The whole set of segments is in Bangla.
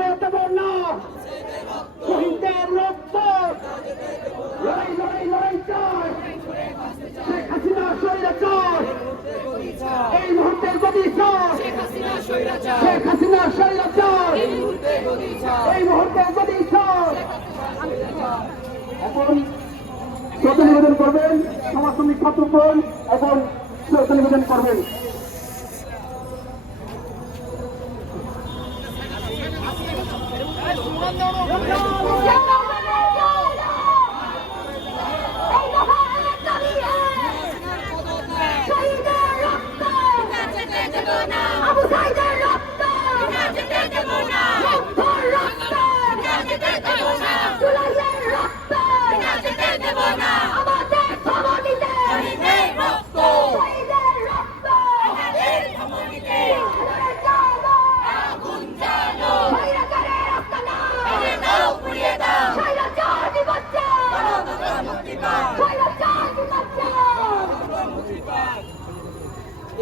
দেব না শহীদদের রক্ত। লড়াই লড়াই লড়াই চাই। শেখ হাসিনা স্বৈরাচার। এই মুহূর্তের গতি চাই। শেখ হাসিনা স্বৈরাচার। এই মুহূর্তের গতি চাই। এখন শ্রদ্ধা নিবেদন করবেন সমাজসমিক ছাত্রগণ এখন শ্রদ্ধা নিবেদন করবেন। ఆందోళన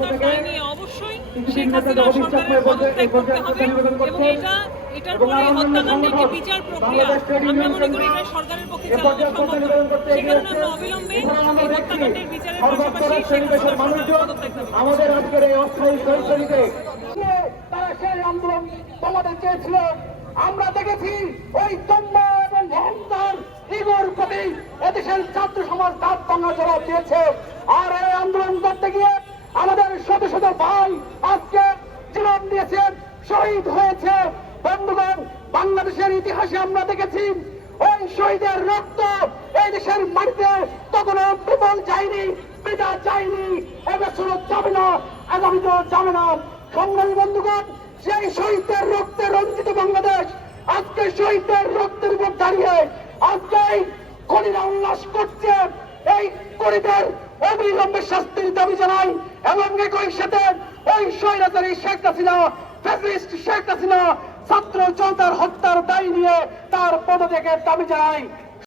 হত্যার দায় অবশ্যই শেখ হাসিনা সরকারের পদত্যাগ করতে হবে এবং এটা এটার পরে হত্যাকাণ্ডের যে বিচার প্রক্রিয়া আমরা মনে করি এটা সরকারের পক্ষে চালানো সম্ভব নয় সে কারণে আমরা অবিলম্বে এই হত্যাকাণ্ডের বিচারের পাশাপাশি শেখ হাসিনা সরকারের পদত্যাগ আমাদের আজকের এই অস্থায়ী শহীদকে তারা সেই আন্দোলন তোমাদের চেয়েছিল। আমরা দেখেছি ওই তম্ব এবং অহংকার ইগোর প্রতি এদেশের ছাত্র সমাজ দাঁত ভাঙা জবাব দিয়েছে। আর এই আন্দোলন করতে গিয়ে আমাদের শহীদ হয়েছে। বন্ধুগণ, বাংলাদেশের ইতিহাসে আমরা দেখেছি, ওই শহীদের রক্ত এই দেশের মাটিতে তখনও বিপল যায়নি পিতা যায়নি, এবছরও যাবে না, আগামীতেও যাবে না। সংগ্রামী বন্ধুগণ, সেই শহীদদের রক্তে রঞ্জিত বাংলাদেশ, আজকে শহীদদের রক্তের উপর দাঁড়িয়ে আজকে খনিরা উল্লাস করছে। এই করিদের অবিলম্বে শাস্তির দাবি জানাই, এবং একই সাথে ওই স্বৈরাচারী শেখ হাসিনা ফ্যাসিস্ট শেখ হাসিনা ছাত্র জনতার হত্যার দায় নিয়ে তার পদত্যাগের দাবি জানাই